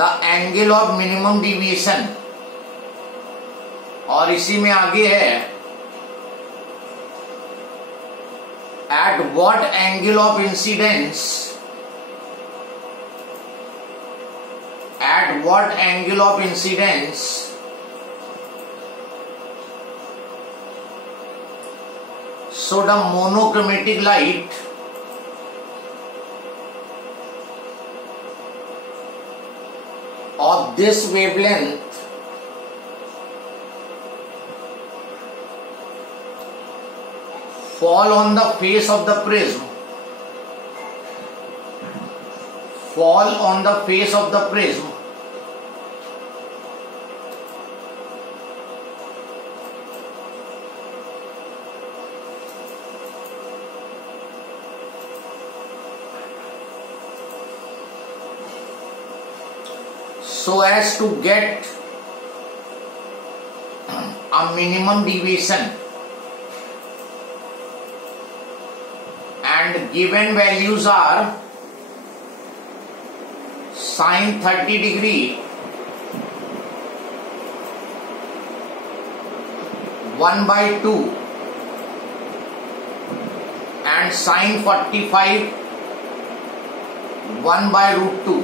The angle of minimum deviation, और इसी में आगे है at what angle of incidence, at what angle of incidence should a monochromatic light of this wavelength fall on the face of the prism, fall on the face of the prism so as to get a minimum deviation, and given values are sin 30 degree, 1/2, and sin 45, 1/√2.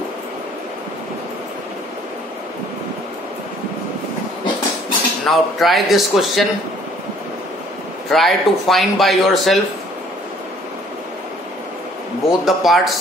Now try this question. Try to find by yourself both the parts.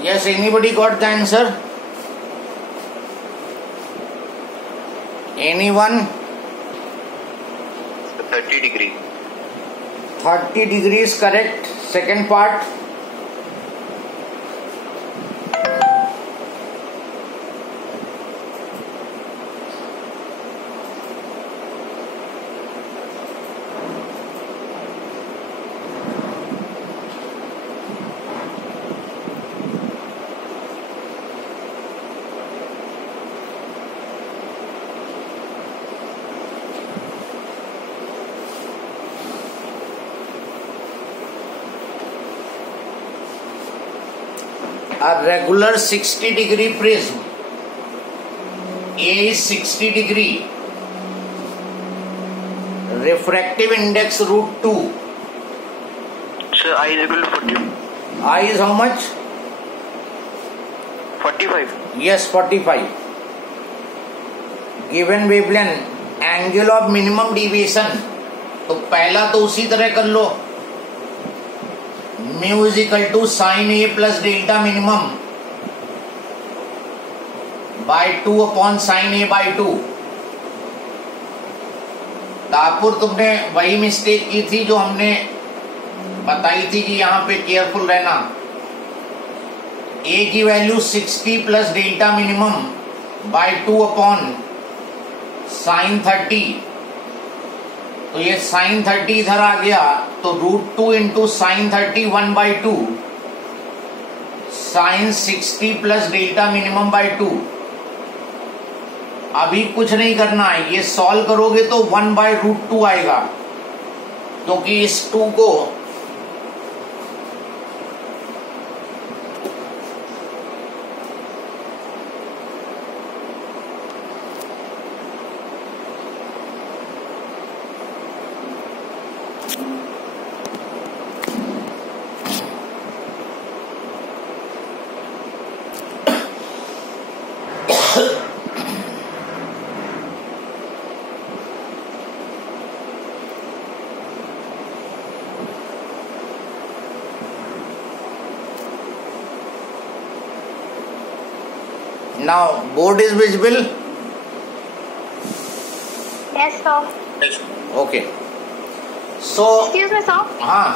Yes, anybody got the answer? Anyone? 30 degree. 30 degrees correct. Second part. A regular 60 degree prism, A is 60 degree, refractive index √2. Sir, I is equal to 40. I is how much? 45. Yes, 45. Given wavelength, angle of minimum deviation, तो पहला तो उसी तरह कर लो, mu is equal to sine A plus delta minimum by 2 upon sine A by 2। तापुर तुमने वही मिस्टेक की थी जो हमने बताई थी कि यहां पे केयरफुल रहना। ए की value 60 plus delta minimum by 2 upon sine 30, तो ये साइन 30 इधर आ गया, तो √2 into sine 30 1/2 sine 60 plus delta minimum by 2। अभी कुछ नहीं करना है, ये सॉल्व करोगे तो 1/√2 आएगा, क्योंकि इस 2 को now board is visible. Yes, sir. Okay, so Excuse me, sir. हाँ,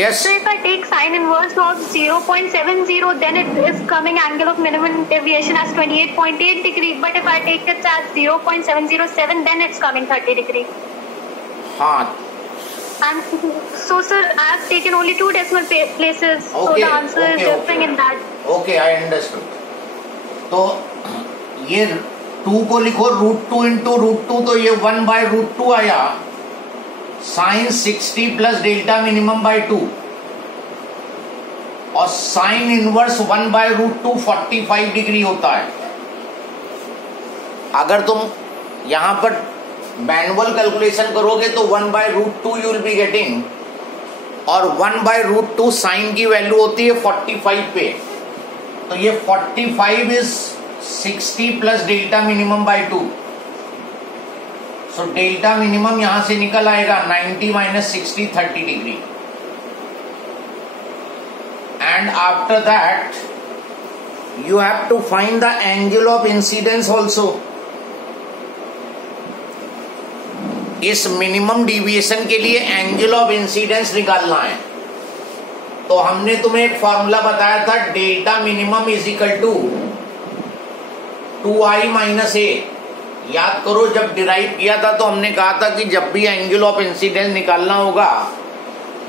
yes, So if I take sine inverse of 0.70, then it is coming angle of minimum deviation as 28.8 degree. But if I take it as 0.707, then it's coming 30 degree. हाँ, And so, sir, I have taken only 2 decimal places. So Okay, the answer is okay, differing okay. in that. Okay I understood. तो ये 2 को लिखो √2 into √2, तो ये 1/√2 आया, sine 60 plus delta minimum by 2, और sine inverse 1/√2 45 degree होता है। अगर तुम यहां पर मैनुअल कैलकुलेशन करोगे तो 1/√2 यू विल बी गेटिंग, और 1/√2 साइन की वैल्यू होती है 45 पे, तो ये 45 is 60 plus delta minimum by 2, so delta minimum यहां से निकल आएगा 90 minus 60 30 degree. And after that you have to find the angle of incidence also. इस मिनिमम डिविएशन के लिए एंगल ऑफ इंसिडेंस निकालना है। तो हमने तुम्हें एक फॉर्मूला बताया था, delta minimum is equal to 2i minus A. याद करो, जब डिराइव किया था तो हमने कहा था कि जब भी एंगल ऑफ इंसिडेंस निकालना होगा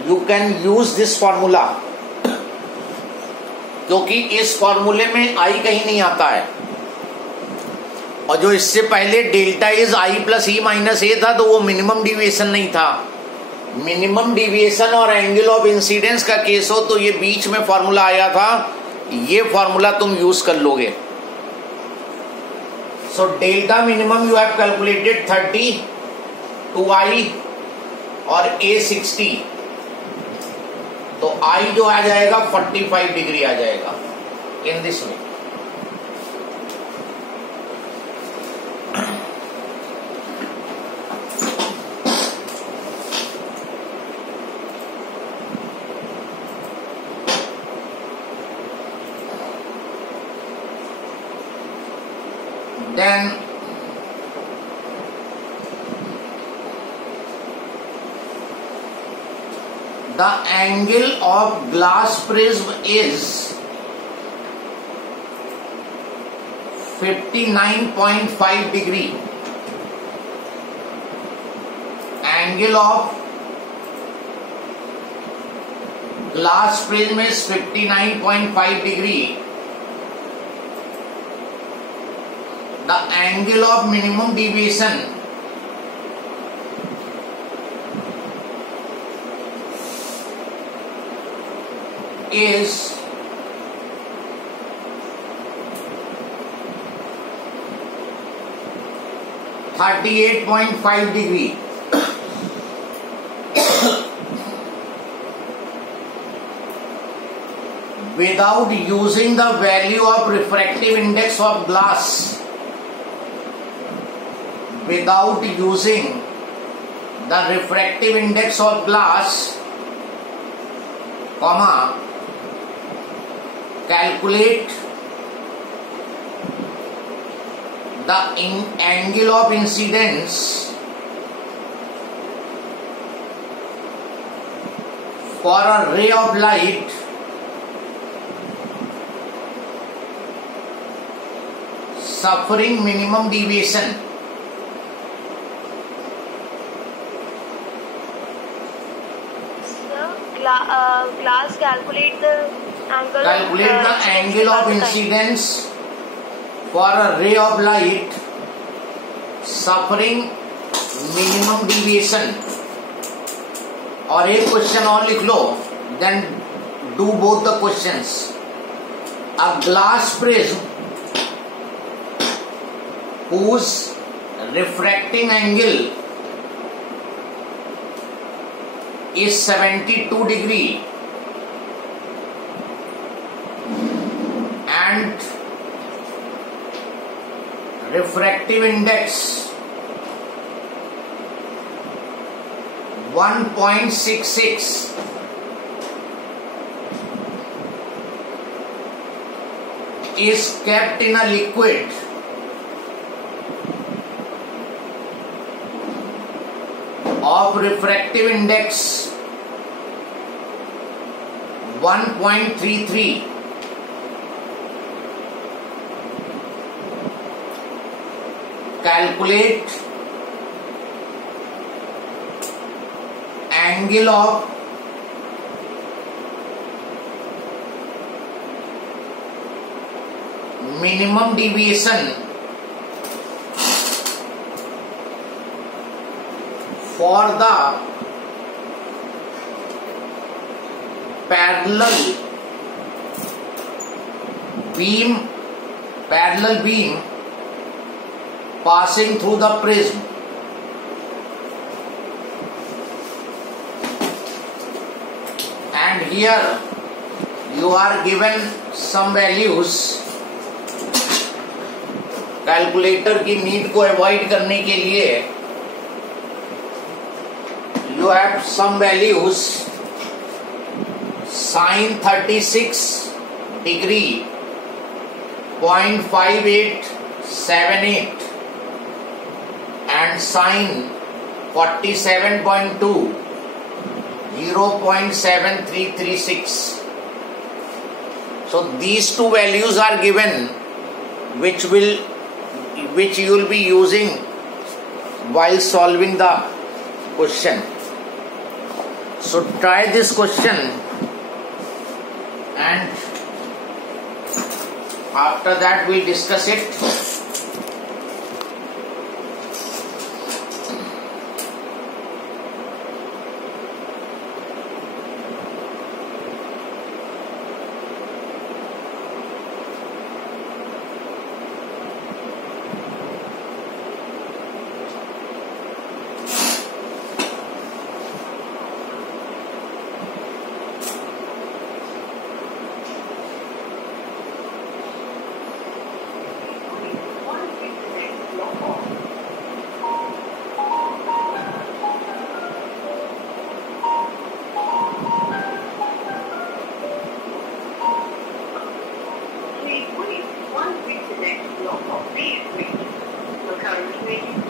you can use this formula, क्योंकि इस फॉर्मूले में आई कहीं नहीं आता है। और जो इससे पहले delta is I plus E minus A था, तो वो मिनिमम डिविएशन नहीं था। मिनिमम डिविएशन और एंगल ऑफ इंसिडेंस का केस हो तो ये बीच में फॉर्मूला आया था, ये फॉर्मूला तुम यूज कर लोगे। सो delta minimum you have calculated 30, 2i और a 60, तो i जो आ जाएगा 45 डिग्री आ जाएगा in this way. Then the angle of glass prism is 59.5 degree. Angle of glass prism is 59.5 degree. The angle of minimum deviation is 38.5 degree. Without using the value of refractive index of glass, without using the refractive index of glass, comma, calculate the angle of incidence for a ray of light suffering minimum deviation. Glass calculate the angle. Calculate the angle of incidence for a ray of light suffering minimum deviation. और एक question और लिख लो, then do both the questions. A glass prism whose refracting angle is 72 degree and refractive index 1.66 is kept in a liquid of refractive index 1.33. Calculate angle of minimum deviation for the parallel beam passing through the prism. And here you are given some values. Calculator की need को avoid करने के लिए you have some values. Sin 36 degree 0.5878 and sin 47.2 0.7336. So these two values are given, which you will be using while solving the question. So try this question, and after that we'll discuss it. Please wait while we connect your copy. The current waiting